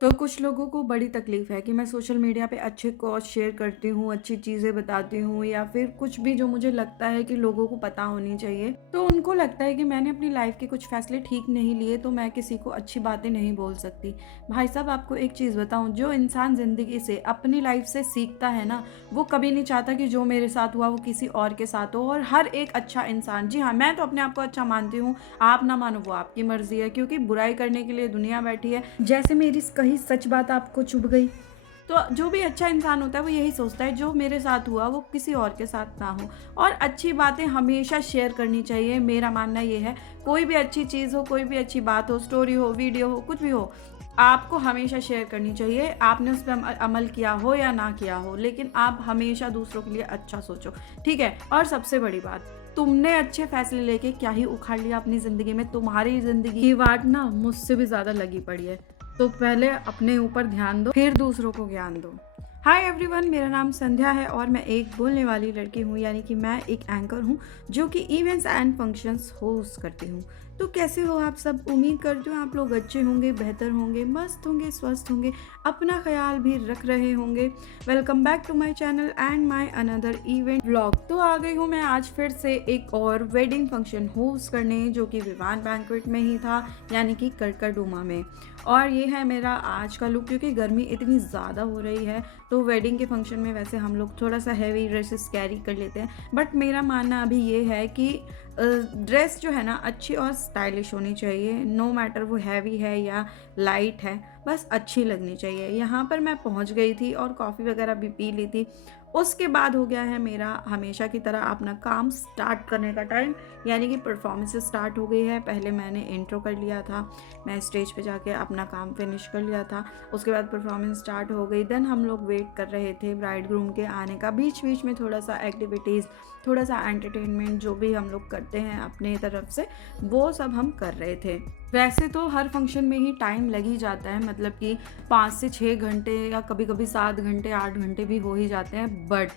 तो कुछ लोगों को बड़ी तकलीफ़ है कि मैं सोशल मीडिया पे अच्छे कोट्स शेयर करती हूँ, अच्छी चीज़ें बताती हूँ या फिर कुछ भी जो मुझे लगता है कि लोगों को पता होनी चाहिए। तो उनको लगता है कि मैंने अपनी लाइफ़ के कुछ फ़ैसले ठीक नहीं लिए तो मैं किसी को अच्छी बातें नहीं बोल सकती। भाई साहब, आपको एक चीज़ बताऊँ, जो इंसान ज़िंदगी से अपनी लाइफ़ से सीखता है ना, वो कभी नहीं चाहता कि जो मेरे साथ हुआ वो किसी और के साथ हो। और हर एक अच्छा इंसान, जी हाँ, मैं तो अपने आप को अच्छा मानती हूँ, आप ना मानो वो आपकी मर्ज़ी है, क्योंकि बुराई करने के लिए दुनिया बैठी है। जैसे मेरी कही सच बात आपको चुभ गई, तो जो भी अच्छा इंसान होता है वो यही सोचता है जो मेरे साथ हुआ वो किसी और के साथ ना हो। और अच्छी बातें हमेशा शेयर करनी चाहिए, मेरा मानना ये है। कोई भी अच्छी चीज़ हो, कोई भी अच्छी बात हो, स्टोरी हो, वीडियो हो, कुछ भी हो, आपको हमेशा शेयर करनी चाहिए। आपने उस पे अमल किया हो या ना किया हो, लेकिन आप हमेशा दूसरों के लिए अच्छा सोचो, ठीक है? और सबसे बड़ी बात, तुमने अच्छे फैसले लेके क्या ही उखाड़ लिया अपनी ज़िंदगी में, तुम्हारी ज़िंदगी की वाट ना मुझसे भी ज़्यादा लगी पड़ी है। तो पहले अपने ऊपर ध्यान दो, फिर दूसरों को ज्ञान दो। हाय एवरीवन, मेरा नाम संध्या है और मैं एक बोलने वाली लड़की हूँ, यानी कि मैं एक एंकर हूँ जो कि इवेंट्स एंड फंक्शंस होस्ट करती हूँ। तो कैसे हो आप सब? उम्मीद करती हूँ आप लोग अच्छे होंगे, बेहतर होंगे, मस्त होंगे, स्वस्थ होंगे, अपना ख्याल भी रख रहे होंगे। Welcome back to my channel and my another event vlog. तो आ गई हूँ मैं आज फिर से एक और वेडिंग फंक्शन होस्ट करने, जो कि विवान बैंक्वेट में ही था, यानी कि करकरडूमा में। और ये है मेरा आज का लुक, क्योंकि गर्मी इतनी ज़्यादा हो रही है तो वेडिंग के फंक्शन में वैसे हम लोग थोड़ा सा हैवी ड्रेसेस कैरी कर लेते हैं, बट मेरा मानना अभी ये है कि ड्रेस जो है ना अच्छी और स्टाइलिश होनी चाहिए। नो मैटर वो हैवी है या लाइट है, बस अच्छी लगनी चाहिए। यहाँ पर मैं पहुँच गई थी और कॉफ़ी वगैरह भी पी ली थी। उसके बाद हो गया है मेरा हमेशा की तरह अपना काम स्टार्ट करने का टाइम, यानी कि परफॉर्मेंस स्टार्ट हो गई है। पहले मैंने इंट्रो कर लिया था, मैं स्टेज पे जाके अपना काम फिनिश कर लिया था। उसके बाद परफॉर्मेंस स्टार्ट हो गई। देन हम लोग वेट कर रहे थे ब्राइड ग्रूम के आने का। बीच बीच में थोड़ा सा एक्टिविटीज़, थोड़ा सा एंटरटेनमेंट जो भी हम लोग करते हैं अपने तरफ से, वो सब हम कर रहे थे। वैसे तो हर फंक्शन में ही टाइम लग ही जाता है, मतलब कि 5 से 6 घंटे या कभी-कभी 7 घंटे, 8 घंटे भी हो ही जाते हैं। बट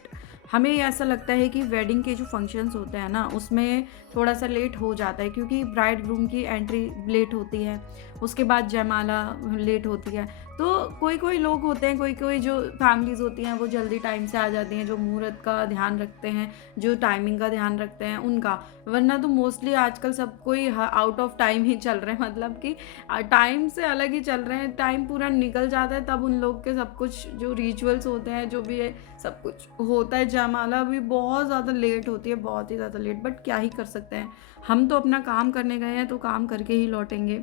हमें ऐसा लगता है कि वेडिंग के जो फंक्शंस होते हैं ना, उसमें थोड़ा-सा लेट हो जाता है, क्योंकि ब्राइड ग्रूम की एंट्री लेट होती है, उसके बाद जयमाला लेट होती है। तो कोई-कोई लोग होते हैं, कोई-कोई जो फैमिलीज़ होती हैं वो जल्दी टाइम से आ जाती हैं, जो मुहूर्त का ध्यान रखते हैं, जो टाइमिंग का ध्यान रखते हैं उनका। वरना तो मोस्टली आजकल सब कोई आउट ऑफ टाइम ही चल रहे हैं, मतलब कि टाइम से अलग ही चल रहे हैं। टाइम पूरा निकल जाता है तब उन लोग के सब कुछ जो रिचुअल्स होते हैं, जो भी है सब कुछ होता है। जयमाला भी बहुत ज़्यादा लेट होती है, बहुत ही ज़्यादा लेट, बट क्या ही कर सकते हैं। हम तो अपना काम करने गए हैं तो काम करके ही लौटेंगे।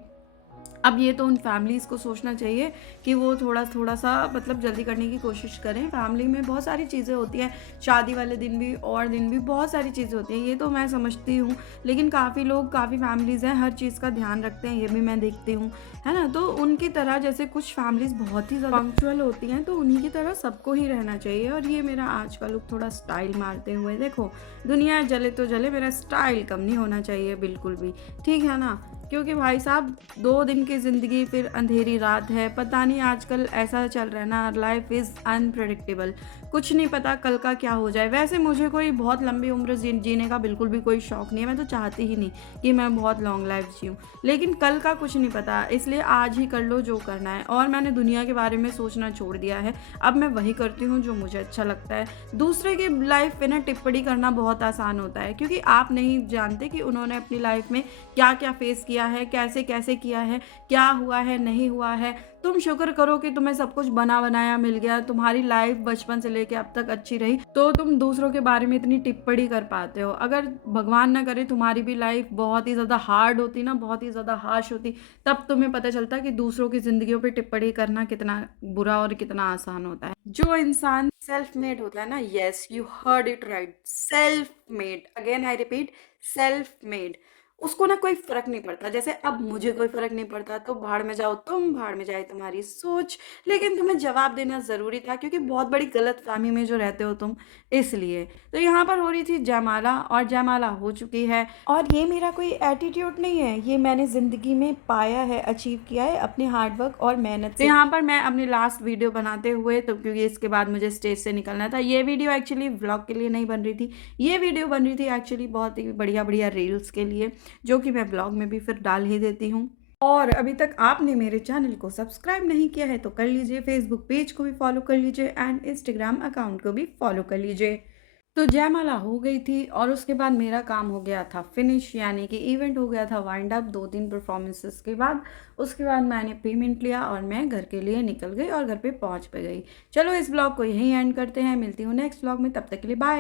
अब ये तो उन फैमिलीज़ को सोचना चाहिए कि वो थोड़ा-सा मतलब जल्दी करने की कोशिश करें। फैमिली में बहुत सारी चीज़ें होती हैं, शादी वाले दिन भी और दिन भी बहुत सारी चीज़ें होती हैं, ये तो मैं समझती हूँ। लेकिन काफ़ी लोग, काफ़ी फैमिलीज़ हैं, हर चीज़ का ध्यान रखते हैं, ये भी मैं देखती हूँ, है ना? तो उनकी तरह जैसे कुछ फैमिलीज़ बहुत ही ज़्यादा पंक्चुअल होती हैं, तो उन्हीं की तरह सबको ही रहना चाहिए। और ये मेरा आज का लुक थोड़ा स्टाइल मारते हुए, देखो, दुनिया जले तो जले, मेरा स्टाइल कम नहीं होना चाहिए बिल्कुल भी, ठीक है ना? क्योंकि भाई साहब, 2 दिन की ज़िंदगी फिर अंधेरी रात है। पता नहीं आजकल ऐसा चल रहा है ना, लाइफ़ इज़ अनप्रेडिक्टेबल। कुछ नहीं पता कल का क्या हो जाए। वैसे मुझे कोई बहुत लंबी उम्र जीने का बिल्कुल भी कोई शौक नहीं है। मैं तो चाहती ही नहीं कि मैं बहुत लॉन्ग लाइफ़ जीऊँ। लेकिन कल का कुछ नहीं पता, इसलिए आज ही कर लो जो करना है। और मैंने दुनिया के बारे में सोचना छोड़ दिया है। अब मैं वही करती हूँ जो मुझे अच्छा लगता है। दूसरे की लाइफ़ पे ना टिप्पणी करना बहुत आसान होता है, क्योंकि आप नहीं जानते कि उन्होंने अपनी लाइफ़ में क्या-क्या फ़ेस किया है, कैसे-कैसे किया है, क्या हुआ है, नहीं हुआ है। तुम शुक्र करो कि तुम्हें सब कुछ बना-बनाया मिल गया, तुम्हारी लाइफ़ बचपन से लेके अब तक अच्छी रही, तो तुम दूसरों के बारे में इतनी टिप्पणी कर पाते हो। अगर भगवान ना करे तुम्हारी भी लाइफ़ बहुत ही ज़्यादा हार्ड होती ना, बहुत ही ज़्यादा हार्श होती, तब तुम्हें पता चलता कि दूसरों की ज़िंदगियों पे टिप्पणी करना कितना बुरा और कितना आसान होता है। जो इंसान सेल्फ मेड होता है ना, yes, you heard it right, self made, again I repeat, self made, उसको ना कोई फ़र्क नहीं पड़ता। जैसे अब मुझे कोई फ़र्क नहीं पड़ता, तो भाड़ में जाओ तुम, भाड़ में जाए तुम्हारी सोच। लेकिन तुम्हें जवाब देना ज़रूरी था, क्योंकि बहुत बड़ी गलतफ़हमी में जो रहते हो तुम, इसलिए। तो यहाँ पर हो रही थी जयमाला, और जयमाला हो चुकी है। और ये मेरा कोई एटीट्यूड नहीं है, ये मैंने ज़िंदगी में पाया है, अचीव किया है अपने हार्ड वर्क और मेहनत से। तो यहाँ पर मैं अपनी लास्ट वीडियो बनाते हुए, तो क्योंकि इसके बाद मुझे स्टेज से निकलना था, ये वीडियो एक्चुअली व्लॉग के लिए नहीं बन रही थी। ये वीडियो बन रही थी एक्चुअली बहुत ही बढ़िया-बढ़िया रील्स के लिए, जो कि मैं ब्लॉग में भी फिर डाल ही देती हूँ। और अभी तक आपने मेरे चैनल को सब्सक्राइब नहीं किया है तो कर लीजिए, फेसबुक पेज को भी फॉलो कर लीजिए एंड इंस्टाग्राम अकाउंट को भी फॉलो कर लीजिए। तो जयमाला हो गई थी और उसके बाद मेरा काम हो गया था फिनिश, यानी कि इवेंट हो गया था वाइंड अप 2-3 परफॉर्मेंसेस के बाद। उसके बाद मैंने पेमेंट लिया और मैं घर के लिए निकल गई और घर पे पहुंच पे गई। चलो इस ब्लॉग को यहीं एंड करते हैं, मिलती हूँ नेक्स्ट ब्लॉग में, तब तक के लिए बाय।